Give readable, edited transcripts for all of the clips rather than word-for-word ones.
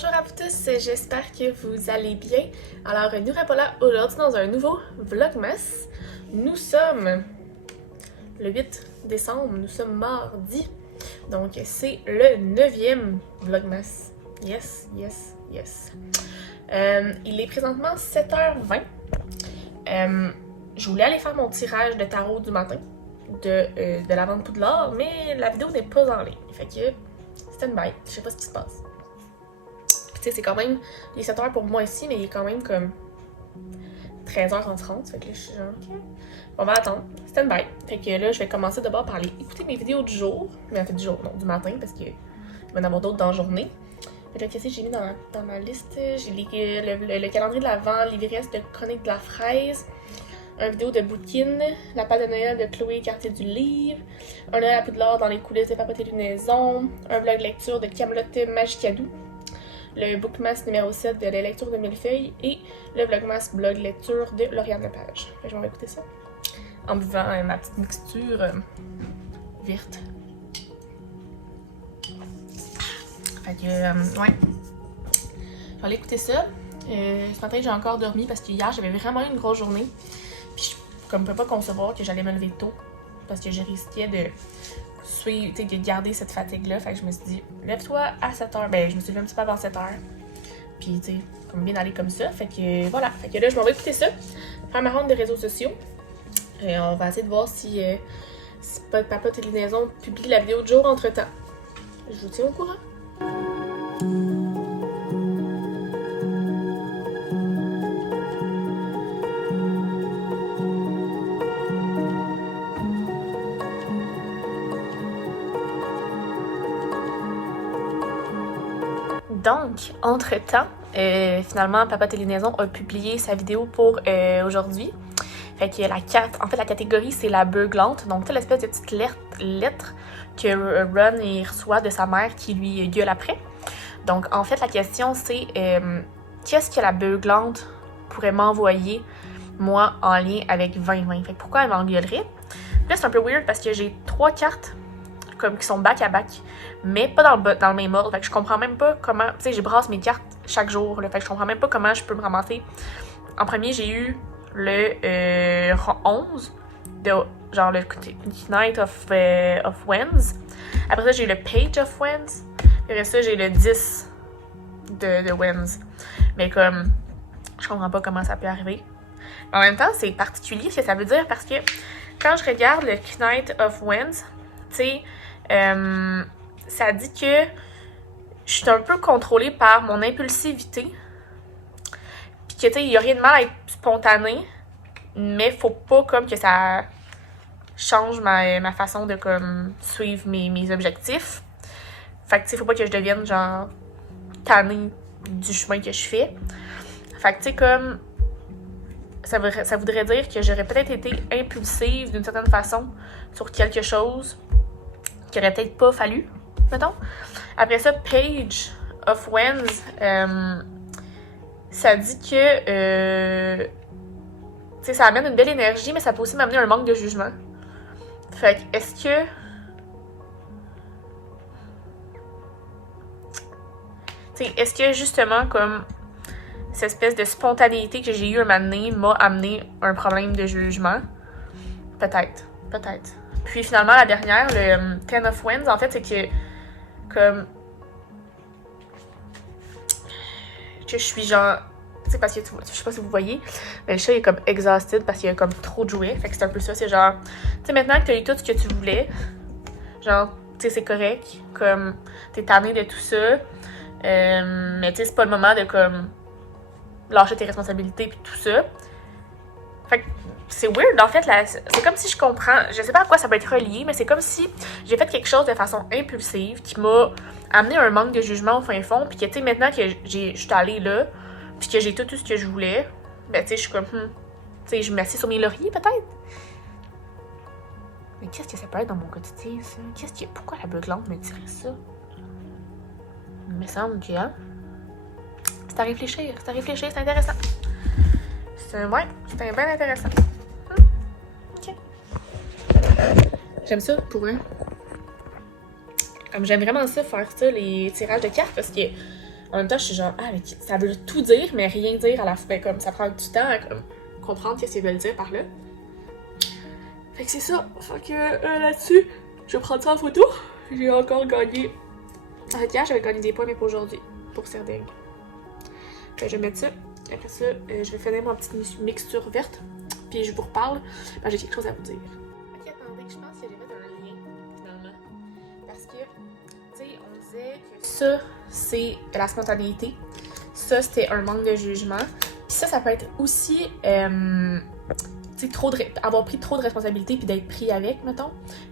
Bonjour à vous tous, j'espère que vous allez bien. Alors, nous voilà aujourd'hui dans un nouveau Vlogmas. Nous sommes le 8 décembre, nous sommes mardi. Donc, c'est le 9e Vlogmas. Yes, yes, yes. Il est présentement 7h20. Je voulais aller faire mon tirage de tarot du matin de la vente Poudlard, mais la vidéo n'est pas en ligne. Fait que, stand-by, je sais pas ce qui se passe. Tu sais, c'est quand même, il est 7h pour moi ici, mais il est quand même comme 13h en France. Fait que là, je suis genre, ok, on va attendre, stand-by. Fait que là, je vais commencer d'abord par aller écouter mes vidéos du jour, mais en fait du jour, non, du matin, parce qu'il va y en avoir d'autres dans la journée. Fait que là, qu'est-ce que j'ai mis dans ma liste? J'ai le calendrier de l'Avent, l'ivresse de Chronique de la fraise, une vidéo de Bouquine, la pâte de Noël de Chloé Quartier du Livre, un Noël à Poudlard dans les coulisses de Papoter Lunaison, un vlog lecture de Camelot Magicadou, le Bookmas numéro 7 de la lecture de Millefeuille et le Vlogmas blog lecture de Lauriane Lepage. Fait que je vais écouter ça en buvant ma petite mixture verte. Fait que, ouais. Je vais aller écouter ça. Ce matin, j'ai encore dormi parce que hier, j'avais vraiment eu une grosse journée. Puis, comme je ne peux pas concevoir que j'allais me lever tôt parce que je risquais de suivre, de garder cette fatigue-là. Fait que je me suis dit, lève-toi à 7h. Ben, je me suis levée un petit peu avant 7h. Puis, tu sais, comme bien aller comme ça. Fait que, voilà. Fait que là, je m'en vais écouter ça. Faire ma ronde des réseaux sociaux. On va essayer de voir si Papa Télénaison publie la vidéo de jour entre-temps. Je vous tiens au courant. Donc, entre-temps, finalement, Papa Télénaison a publié sa vidéo pour aujourd'hui. Fait que la catégorie, c'est la beuglante. Donc, tu sais, l'espèce de petite lettre que Ron il reçoit de sa mère qui lui gueule après. Donc, en fait, la question, c'est qu'est-ce que la beuglante pourrait m'envoyer, moi, en lien avec 2020? Fait que pourquoi elle m'engueulerait? Là, c'est un peu weird parce que j'ai 3 cartes comme qui sont back-à-back, mais pas dans le même ordre. Fait que je comprends même pas comment... Tu sais, je brasse mes cartes chaque jour, là, fait que je comprends même pas comment je peux me ramasser. En premier, j'ai eu le 11, de, genre le Knight of Wands. Après ça, j'ai eu le Page of Wands. Après ça, j'ai le 10 de Wands. Mais comme, je comprends pas comment ça peut arriver. En même temps, c'est particulier ce que ça veut dire parce que quand je regarde le Knight of Wands, tu sais, ça dit que je suis un peu contrôlée par mon impulsivité. Puis que, tu sais, il n'y a rien de mal à être spontané, mais faut pas comme que ça change ma façon de comme suivre mes objectifs. Fait que, tu sais, faut pas que je devienne, genre, tannée du chemin que je fais. Fait que, tu sais, comme, ça voudrait dire que j'aurais peut-être été impulsive d'une certaine façon sur quelque chose qui aurait peut-être pas fallu, mettons. Après ça, Page of Wands, ça dit que tu sais, ça amène une belle énergie, mais ça peut aussi m'amener un manque de jugement. Fait que, est-ce que... Tu sais, est-ce que justement, comme cette espèce de spontanéité que j'ai eue un moment donné m'a amené un problème de jugement? Peut-être. Puis finalement, la dernière, le Ten of Wands, en fait, c'est que, comme... que je suis genre... Tu sais, parce que, je sais pas si vous voyez, mais le chat est comme exhausted parce qu'il y a comme trop de jouets. Fait que c'est un peu ça, c'est genre... Tu sais, maintenant que t'as eu tout ce que tu voulais, genre, tu sais, c'est correct. Comme, t'es tanné de tout ça. Mais tu sais, c'est pas le moment de, comme, lâcher tes responsabilités pis tout ça. Fait que c'est weird, en fait, là, c'est comme si je comprends, je sais pas à quoi ça peut être relié, mais c'est comme si j'ai fait quelque chose de façon impulsive qui m'a amené un manque de jugement au fin fond, puis que, tu sais, maintenant que je suis allée là, puis que j'ai tout ce que je voulais, ben, tu sais, je suis comme, tu sais, je m'assieds sur mes lauriers, peut-être. Mais qu'est-ce que ça peut être dans mon quotidien, ça? Pourquoi la beuglante me dirait ça? Il me semble que, hein? C'est à réfléchir, c'est intéressant. C'est bien intéressant. Ok. J'aime ça pour eux. Comme j'aime vraiment ça, faire ça, les tirages de cartes, parce que En même temps, je suis genre, ah, mais ça veut tout dire, mais rien dire à la fin. Comme ça prend du temps à comme, comprendre qu'est-ce qu'ils veulent dire par là. Fait que c'est ça. Fait que là-dessus, je vais prendre ça en photo. J'ai encore gagné. En fait, hier, j'avais gagné des points, mais pas aujourd'hui. Pour Serdaigle. Fait que je vais mettre ça. Après ça, je vais faire ma petite mixture verte. Puis je vous reparle. Ben, j'ai quelque chose à vous dire. Ok, attendez, je pense que j'ai mettre un lien, finalement. Parce que, tu sais, on disait que ça, c'est la spontanéité. Ça, c'était un manque de jugement. Puis ça peut être aussi, tu sais, avoir pris trop de responsabilités puis d'être pris avec, mettons.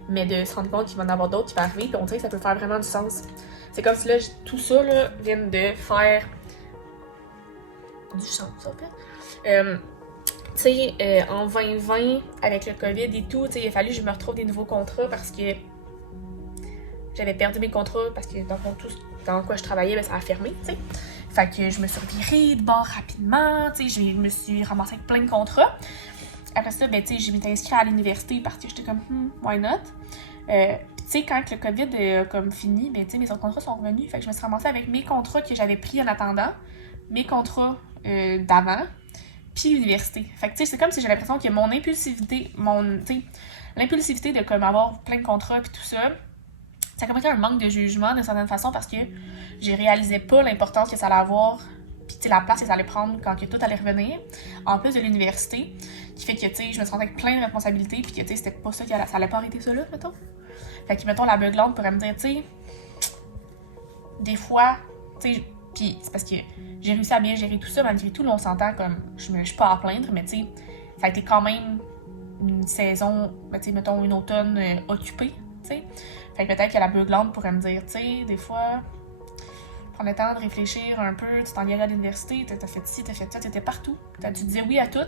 Mais de se rendre compte qu'il va en avoir d'autres qui vont arriver. Puis on dirait que ça peut faire vraiment du sens. C'est comme si là, tout ça, là, vient de faire du sens, en fait. Tu sais, en 2020, avec le COVID et tout, tu sais, il a fallu que je me retrouve des nouveaux contrats parce que j'avais perdu mes contrats parce que dans tout dans quoi je travaillais, ben, ça a fermé, tu sais. Fait que je me suis revirée de bord rapidement, tu sais, je me suis ramassée avec plein de contrats. Après ça, ben, tu sais, je m'étais inscrite à l'université parce que j'étais comme, why not? Tu sais, quand le COVID a comme fini, ben, tu sais, mes autres contrats sont revenus. Fait que je me suis ramassée avec mes contrats que j'avais pris en attendant, mes contrats d'avant, puis l'université. Fait que, tu sais, c'est comme si j'ai l'impression que mon impulsivité, l'impulsivité de comme avoir plein de contrats puis tout ça, ça a comme été un manque de jugement d'une certaine façon parce que je réalisais pas l'importance que ça allait avoir puis la place que ça allait prendre quand que tout allait revenir, en plus de l'université, qui fait que, tu sais, je me suis rendue avec plein de responsabilités puis que, tu sais, c'était pas ça, ça allait pas arrêter ça là, mettons. Fait que, mettons, la beuglante pourrait me dire, tu sais, des fois, tu sais, puis c'est parce que j'ai réussi à bien gérer tout ça, malgré tout, là, on s'entend comme, je suis pas à plaindre, mais tu sais, ça a été quand même une saison, tu sais, mettons, une automne occupée, tu sais. Fait que peut-être que la beuglante pourrait me dire, tu sais, des fois, prendre le temps de réfléchir un peu, tu t'en irais à l'université, t'as fait ci, t'as fait ça, t'étais partout. Tu disais oui à tout,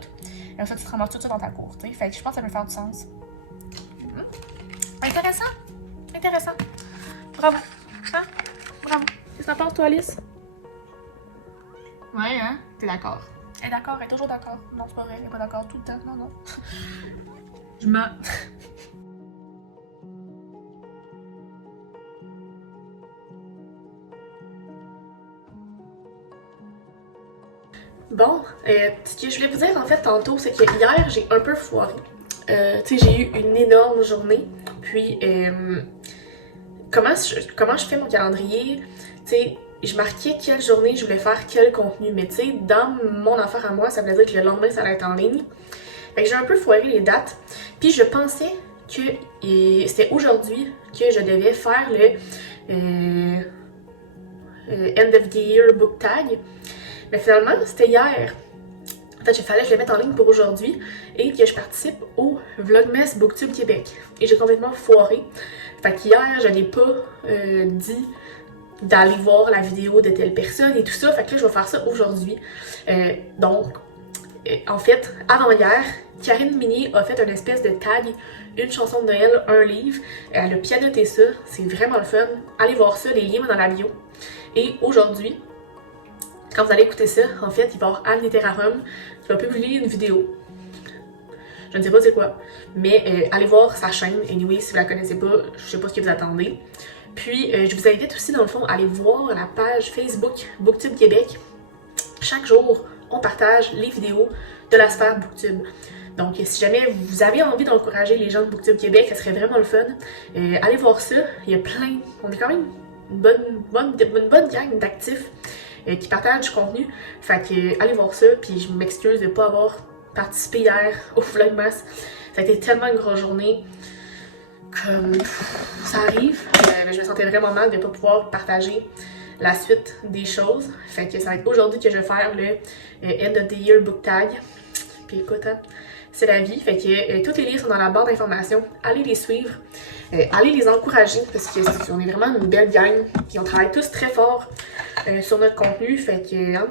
et ensuite tu te ramasses tout ça dans ta cour, tu sais. Fait que je pense que ça peut faire du sens. Intéressant! Intéressant! Bravo! Hein? Bravo! Qu'est-ce que t'en penses, toi, Alice? Ouais, hein? T'es d'accord? Elle est d'accord, elle est toujours d'accord. Non, c'est pas vrai, elle est pas d'accord tout le temps. Non, non. Je me... Bon, ce que je voulais vous dire en fait tantôt, c'est que hier j'ai un peu foiré. Tu sais, j'ai eu une énorme journée. Puis, comment je fais mon calendrier? Tu sais, je marquais quelle journée je voulais faire quel contenu. Mais tu sais, dans mon affaire à moi, ça voulait dire que le lendemain ça allait être en ligne. Fait que j'ai un peu foiré les dates. Puis je pensais que c'était aujourd'hui que je devais faire le End of the Year Book Tag. Mais finalement, c'était hier. En fait, il fallait que je le mette en ligne pour aujourd'hui et que je participe au Vlogmas Booktube Québec. Et j'ai complètement foiré. Fait qu'hier, je n'ai pas dit d'aller voir la vidéo de telle personne et tout ça. Fait que là, je vais faire ça aujourd'hui. Donc, en fait, avant-hier, Karine Minier a fait une espèce de tag, une chanson de Noël, un livre. Elle a pianoté ça. C'est vraiment le fun. Allez voir ça, les liens dans la bio. Et aujourd'hui, quand vous allez écouter ça, en fait, il va y avoir Anne Littérarum qui va publier une vidéo. Je ne sais pas c'est quoi, mais allez voir sa chaîne. Anyway, si vous la connaissez pas, je sais pas ce que vous attendez. Puis, je vous invite aussi, dans le fond, à aller voir la page Facebook Booktube Québec. Chaque jour, on partage les vidéos de la sphère Booktube. Donc, si jamais vous avez envie d'encourager les gens de Booktube Québec, ça serait vraiment le fun. Allez voir ça. Il y a plein... On est quand même une bonne gang d'actifs qui partagent du contenu. Fait que allez voir ça, puis je m'excuse de ne pas avoir participé hier au Vlogmas. Ça a été tellement une grosse journée. Comme ça arrive, mais je me sentais vraiment mal de ne pas pouvoir partager la suite des choses. Fait que ça va être aujourd'hui que je vais faire le End of the Year Book Tag. Puis écoute, hein, c'est la vie. Fait que tous les liens sont dans la barre d'informations. Allez les suivre. Allez les encourager parce qu'on est vraiment une belle gang. Puis on travaille tous très fort sur notre contenu. Fait que hein,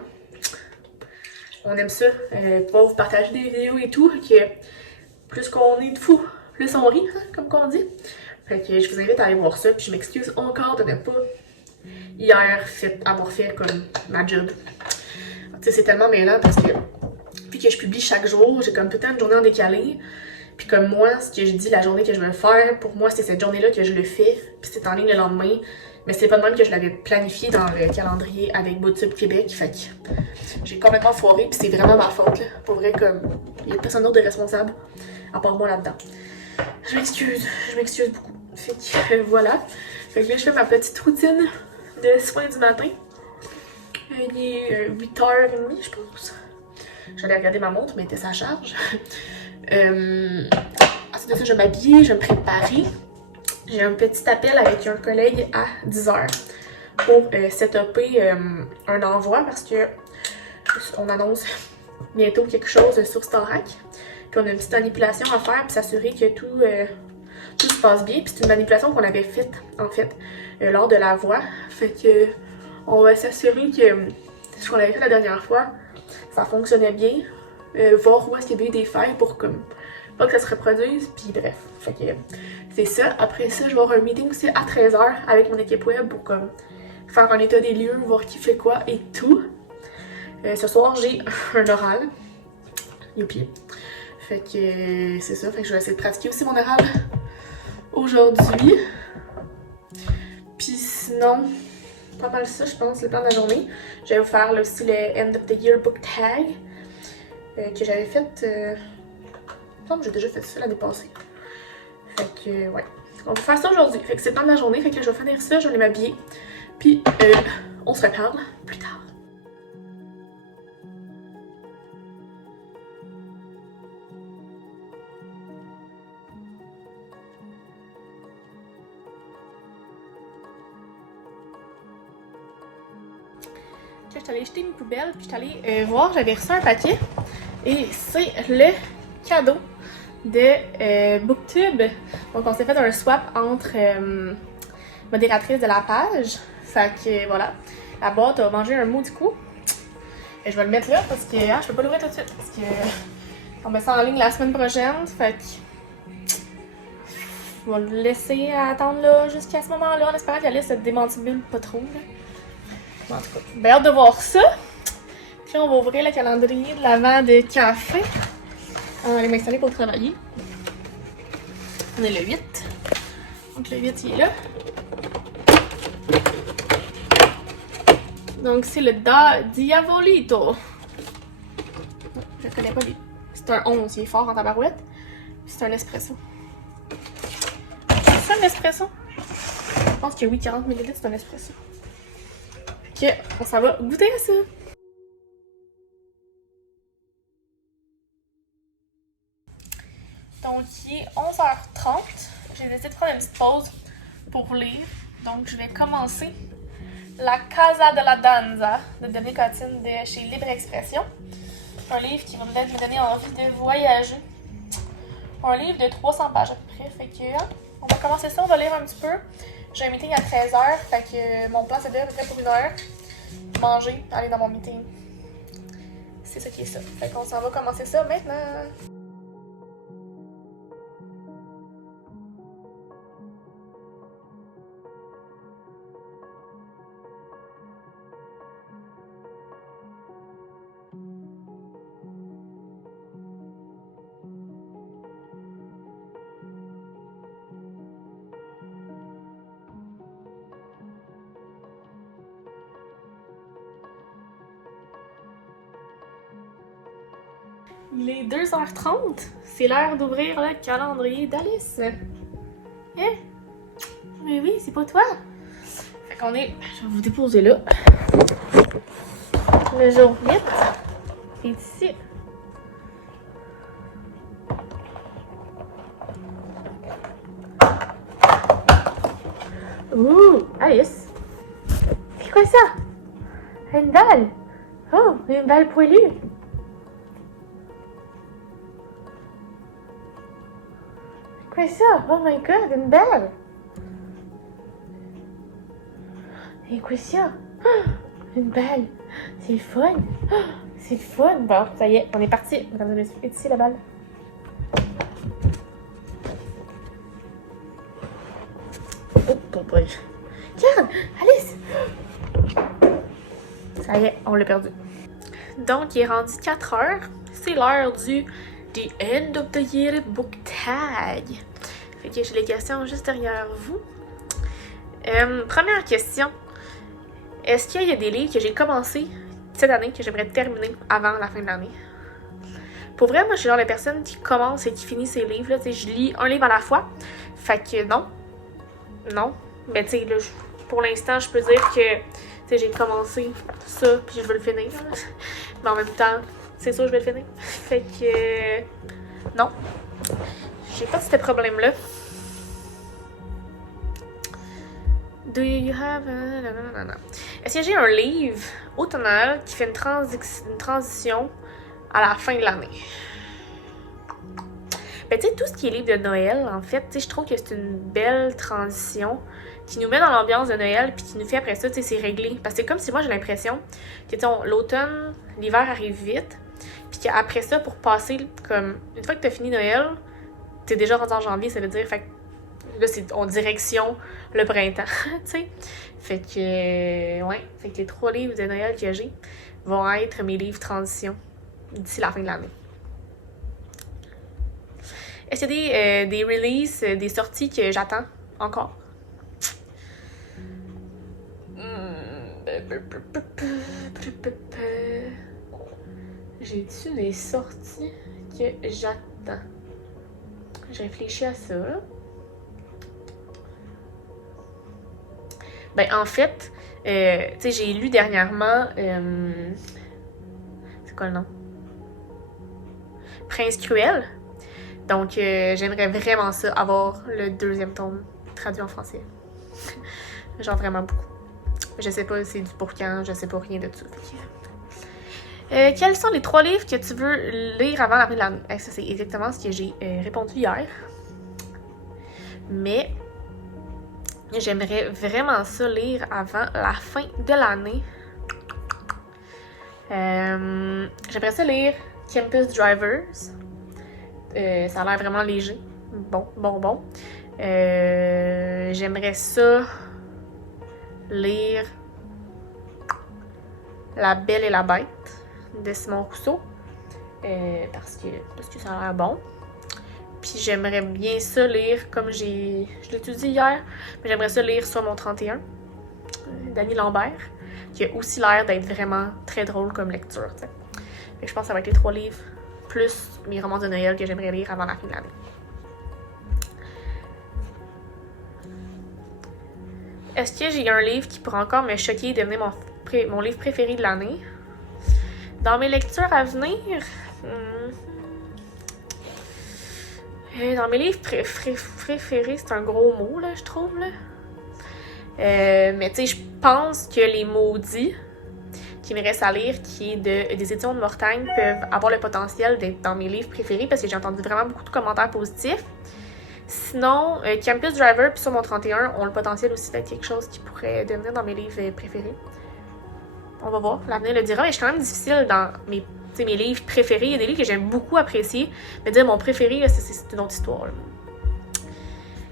on aime ça. Pouvoir vous partager des vidéos et tout. Que plus qu'on est de fous, plus on rit, hein, comme qu'on dit. Fait que je vous invite à aller voir ça. Puis je m'excuse encore de ne pas hier avoir fait comme ma job. Tu sais, c'est tellement mêlant parce que puis que je publie chaque jour, j'ai comme tout le temps une journée en décalé. Puis comme moi, ce que je dis, la journée que je veux le faire, pour moi, c'est cette journée-là que je le fais, puis c'est en ligne le lendemain. Mais c'est pas de même que je l'avais planifié dans le calendrier avec Bootube Québec, fait que j'ai complètement foiré, puis c'est vraiment ma faute, là. Pour vrai, comme, il y a personne d'autre de responsable, à part moi là-dedans. Je m'excuse beaucoup. Fait que voilà. Fait que là, je fais ma petite routine de soins du matin. Il est 8h30, je pense. J'allais regarder ma montre, mais elle était sa charge. Ensuite de ça, je vais m'habiller, je vais me préparer. J'ai un petit appel avec un collègue à 10h pour setuper un envoi parce que on annonce bientôt quelque chose sur Starac. Puis on a une petite manipulation à faire pour s'assurer que tout se passe bien. Puis c'est une manipulation qu'on avait faite en fait lors de la voix. Fait que on va s'assurer que ce qu'on avait fait la dernière fois, ça fonctionnait bien. Voir où est-ce qu'il y avait eu des failles pour comme pas que ça se reproduise, puis bref. Fait que c'est ça. Après ça, je vais avoir un meeting aussi à 13h avec mon équipe web pour comme faire un état des lieux, voir qui fait quoi et tout. Ce soir, j'ai un oral. Youpi. Fait que c'est ça. Fait que je vais essayer de pratiquer aussi mon oral aujourd'hui. Puis sinon, pas mal ça, je pense, le plan de la journée. Je vais vous faire là, aussi le End of the Year Book Tag que j'avais fait. Je pense que j'ai déjà fait ça l'année passée. Fait que, ouais. On va faire ça aujourd'hui. Fait que c'est le temps de la journée. Fait que je vais finir ça, je vais aller m'habiller. Puis, on se reparle plus tard. Je suis allée jeter une poubelle, puis je suis allée voir, j'avais reçu un paquet. Et c'est le cadeau de Booktube. Donc on s'est fait un swap entre modératrices de la page. Fait que voilà, la boîte a mangé un mot du coup. Et je vais le mettre là parce que je peux pas l'ouvrir tout de suite parce que on met ça en ligne la semaine prochaine. Fait que on va le laisser attendre là jusqu'à ce moment-là en espérant que la liste se démantibule pas trop. Là. En tout cas, ben hâte de voir ça. Puis on va ouvrir le calendrier de l'avant de café. On va aller m'installer pour travailler. On est le 8. Donc le 8 il est là. Donc c'est le Diavolito. Je connais pas lui. C'est un 11, il est fort en tabarouette. C'est un espresso. C'est un espresso? Je pense que oui, 40 ml c'est un espresso. Ok, on s'en va goûter à ça. Donc, il est 11h30. J'ai décidé de prendre une petite pause pour lire. Donc, je vais commencer La Casa de la Danza de Dominique Cottin de chez Libre Expression. Un livre qui va peut-être me donner envie de voyager. Un livre de 300 pages à peu près. Fait que, on va commencer ça, on va lire un petit peu. J'ai un meeting à 13h. Fait que mon plan, c'est de à peu près pour 1 heure. Manger, aller dans mon meeting. C'est ça qui est ça. Fait qu'on s'en va commencer ça maintenant. Il est 2h30. C'est l'heure d'ouvrir le calendrier d'Alice. Hein? Mais oui, c'est pas toi. Fait qu'on est... Je vais vous déposer là. Le jour 8 est ici. Ouh, Alice. C'est quoi ça? Une balle. Oh, une balle poilue. C'est quoi ça? Oh my god, une balle. Et quoi ça? Oh, une balle. C'est le fun. Oh, c'est le fun. Bon, ça y est, on est parti. Mesdames et messieurs, est ici la balle. Oh, ton boy. Regarde, Alice. Ça y est, on l'a perdu. Donc, il est rendu 4h. C'est l'heure du The End of the Year Book tag. Fait que j'ai les questions juste derrière vous. Première question. Est-ce qu'il y a des livres que j'ai commencé cette année que j'aimerais terminer avant la fin de l'année? Pour vrai, moi, je suis genre la personne qui commence et qui finit ses livres. Là, je lis un livre à la fois. Fait que non. Non. Mais tu sais, pour l'instant, je peux dire que j'ai commencé ça puis je veux le finir. Mais en même temps, c'est sûr que je vais le finir. Fait que non. J'ai pas ce problème-là. Do you have Est-ce que j'ai un livre automnal qui fait une transition à la fin de l'année? Ben, tu sais, tout ce qui est livre de Noël, en fait, tu sais, je trouve que c'est une belle transition qui nous met dans l'ambiance de Noël puis qui nous fait après ça, tu sais, c'est réglé. Parce que c'est comme si moi, j'ai l'impression que, tu sais, l'automne, l'hiver arrive vite, puis qu'après ça, pour passer, comme, une fois que t'as fini Noël, t'es déjà rentré en janvier, ça veut dire, fait que là, c'est en direction le printemps, tu sais. Fait que, ouais, fait que les 3 livres de Noël que j'ai vont être mes livres transition d'ici la fin de l'année. Est-ce qu'il y a des releases, des sorties que j'attends encore? J'ai-tu des sorties que j'attends? Je réfléchis à ça. Ben, en fait, tu sais, j'ai lu dernièrement... c'est quoi le nom? Prince Cruel. Donc, j'aimerais vraiment ça, avoir le 2e tome traduit en français. Genre vraiment beaucoup. Je sais pas c'est du pour quand, je sais pas rien de tout. Quels sont les 3 livres que tu veux lire avant la fin de l'année? Ça, c'est exactement ce que j'ai répondu hier. Mais j'aimerais vraiment ça lire avant la fin de l'année. J'aimerais ça lire Campus Drivers. Ça a l'air vraiment léger. Bon. J'aimerais ça lire La Belle et la Bête de Simon Rousseau. Parce que ça a l'air bon. Puis j'aimerais bien ça lire, comme je l'ai étudié hier, mais j'aimerais ça lire Sur mon 31, d'Annie Lambert, qui a aussi l'air d'être vraiment très drôle comme lecture. T'sais. Fait que je pense que ça va être les 3 livres, plus mes romans de Noël que j'aimerais lire avant la fin de l'année. Est-ce que j'ai un livre qui pourrait encore me choquer et devenir mon livre préféré de l'année? Dans mes lectures à venir... Dans mes livres préférés, c'est un gros mot, là, je trouve. Là. Mais tu sais, je pense que Les Maudits, qui me reste à lire, qui est des éditions de Mortagne, peuvent avoir le potentiel d'être dans mes livres préférés parce que j'ai entendu vraiment beaucoup de commentaires positifs. Sinon, Campus Driver puis Sur mon 31 ont le potentiel aussi d'être quelque chose qui pourrait devenir dans mes livres préférés. On va voir, l'avenir le dira. Et je suis quand même difficile dans mes livres préférés. Il y a des livres que j'aime beaucoup apprécier, mais dire mon préféré, là, c'est une autre histoire. Là.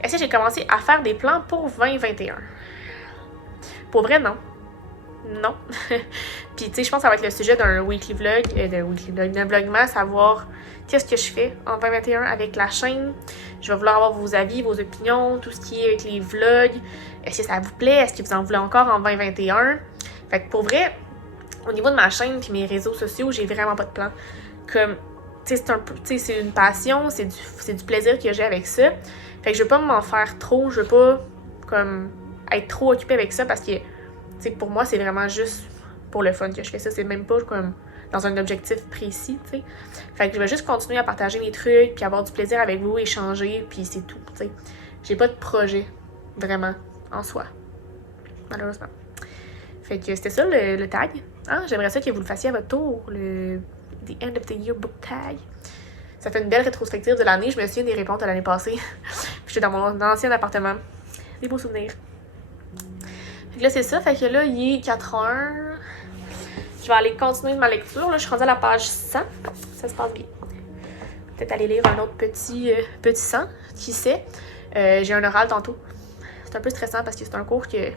Est-ce que j'ai commencé à faire des plans pour 2021? Pour vrai, non. Non. Puis, tu sais, je pense que ça va être le sujet d'un weekly vlog, d'un vlogmas, savoir qu'est-ce que je fais en 2021 avec la chaîne. Je vais vouloir avoir vos avis, vos opinions, tout ce qui est avec les vlogs. Est-ce que ça vous plaît? Est-ce que vous en voulez encore en 2021? Fait que pour vrai, au niveau de ma chaîne puis mes réseaux sociaux, j'ai vraiment pas de plan. Comme, tu sais, c'est une passion, c'est du plaisir que j'ai avec ça. Fait que je veux pas m'en faire trop, je veux pas, comme, être trop occupée avec ça parce que, tu sais, pour moi, c'est vraiment juste pour le fun que je fais ça. C'est même pas, comme, dans un objectif précis, tu sais. Fait que je vais juste continuer à partager mes trucs puis avoir du plaisir avec vous, échanger, puis c'est tout, tu sais. J'ai pas de projet, vraiment, en soi. Malheureusement. Fait que c'était ça le tag. Hein? J'aimerais ça que vous le fassiez à votre tour, le The End of the Year Book Tag. Ça fait une belle rétrospective de l'année. Je me souviens des réponses de l'année passée. J'étais dans mon ancien appartement. Des beaux souvenirs. Fait que là, c'est ça. Fait que là, il est 4h. Je vais aller continuer ma lecture. Là, je suis rendue à la page 100. Ça se passe bien. Peut-être aller lire un autre petit 100. Qui sait. J'ai un oral tantôt. C'est un peu stressant parce que c'est un cours que...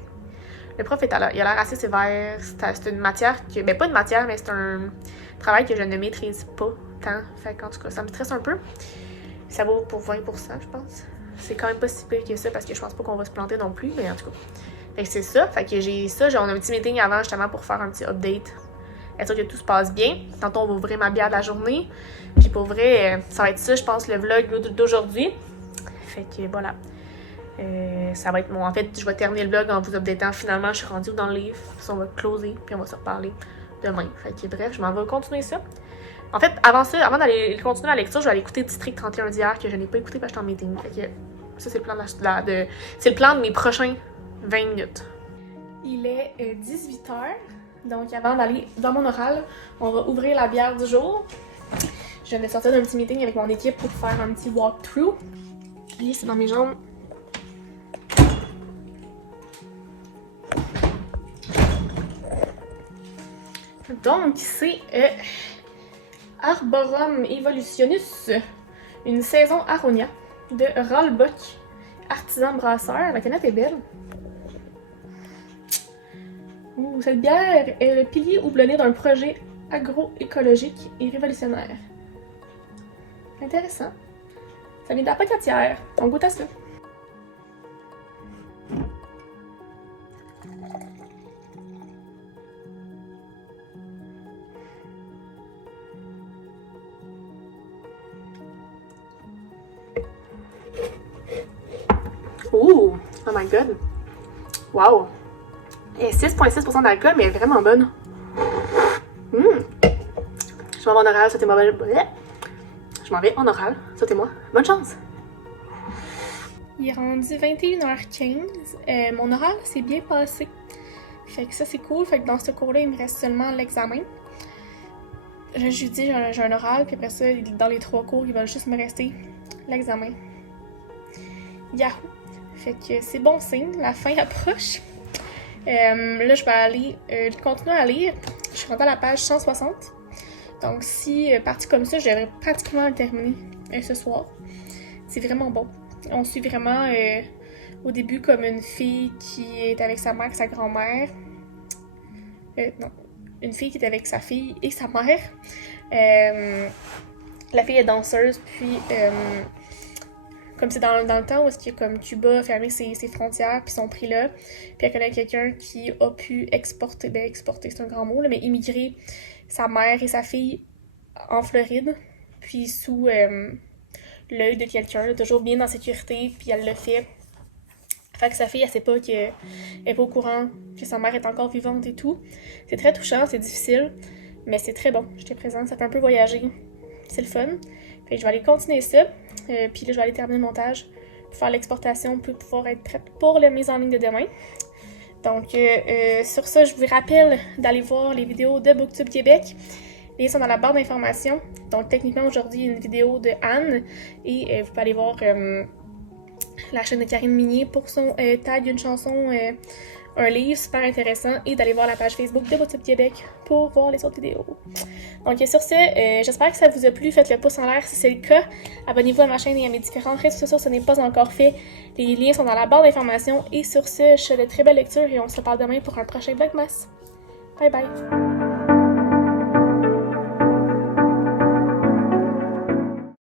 Le prof, il a l'air assez sévère. C'est une matière que... Ben, pas une matière, mais c'est un travail que je ne maîtrise pas tant. Fait qu'en tout cas, ça me stresse un peu. Ça vaut pour 20%, je pense. C'est quand même pas si pire que ça parce que je pense pas qu'on va se planter non plus, mais en tout cas. Fait que c'est ça. Fait que j'ai ça. On a un petit meeting avant justement pour faire un petit update. Être sûr que tout se passe bien. Tantôt, on va ouvrir ma bière de la journée. Puis pour vrai, ça va être ça, je pense, le vlog d'aujourd'hui. Fait que voilà. Ça va être mon. En fait, je vais terminer le vlog en vous updatant. Finalement, je suis rendue dans le livre. On va closer, puis on va se reparler demain. Fait que bref, je m'en vais continuer ça. En fait, avant ça, avant d'aller continuer la lecture, je vais aller écouter District 31 d'hier que je n'ai pas écouté parce que j'étais en meeting. Fait que ça, c'est le plan c'est le plan de mes prochains 20 minutes. Il est 18h. Donc, avant d'aller dans mon oral, on va ouvrir la bière du jour. Je viens de sortir d'un petit meeting avec mon équipe pour faire un petit walkthrough. Puis, c'est dans mes jambes. Donc, c'est Arborum Evolutionus, une saison Aronia de Rollbuck, artisan brasseur. La canette est belle. Ouh, cette bière est le pilier houblonné d'un projet agroécologique et révolutionnaire. Intéressant. Ça vient de la pocatière. On goûte à ça. Ouh! Oh my god! Wow! Et 6,6% d'alcool, mais vraiment bonne. Je m'en vais en oral, sautez-moi. Je m'en vais en oral, sautez-moi. Bonne chance! Il est rendu 21h15. Mon oral s'est bien passé. Fait que ça, c'est cool. Fait que dans ce cours-là, il me reste seulement l'examen. Je lui dis, j'ai un oral, puis après ça, dans les 3 cours, il va juste me rester l'examen. Yahoo! Fait que c'est bon signe, la fin approche. Là, je vais aller continuer à lire. Je suis rendue à la page 160. Donc, si partie comme ça, je devrais pratiquement le terminer ce soir. C'est vraiment bon. On suit vraiment au début comme une fille qui est avec sa mère et sa grand-mère. Non, une fille qui est avec sa fille et sa mère. La fille est danseuse, puis comme c'est dans le temps où est-ce que comme Cuba a fermé ses frontières puis sont pris là, puis elle connaît quelqu'un qui a pu exporter c'est un grand mot, là, mais immigrer sa mère et sa fille en Floride, puis sous l'œil de quelqu'un, toujours bien en sécurité, puis elle le fait. Fait que sa fille, elle sait pas qu'elle est pas au courant que sa mère est encore vivante et tout. C'est très touchant, c'est difficile, mais c'est très bon. J'étais présente, ça fait un peu voyager. C'est le fun. Fait que je vais aller continuer ça. Puis là, je vais aller terminer le montage pour faire l'exportation pour pouvoir être prête pour la mise en ligne de demain. Donc, sur ça, je vous rappelle d'aller voir les vidéos de Booktube Québec. Les liens sont dans la barre d'informations. Donc, techniquement, aujourd'hui, il y a une vidéo de Anne. Et vous pouvez aller voir la chaîne de Karine Minier pour son tag d'une chanson, un livre super intéressant, et d'aller voir la page Facebook de Booktube Québec pour voir les autres vidéos. Donc sur ce, j'espère que ça vous a plu. Faites le pouce en l'air si c'est le cas. Abonnez-vous à ma chaîne et à mes différentes réseaux sociaux si ce n'est pas encore fait. Les liens sont dans la barre d'informations. Et sur ce, je vous souhaite de très belle lecture et on se reparle demain pour un prochain Vlogmas. Bye bye!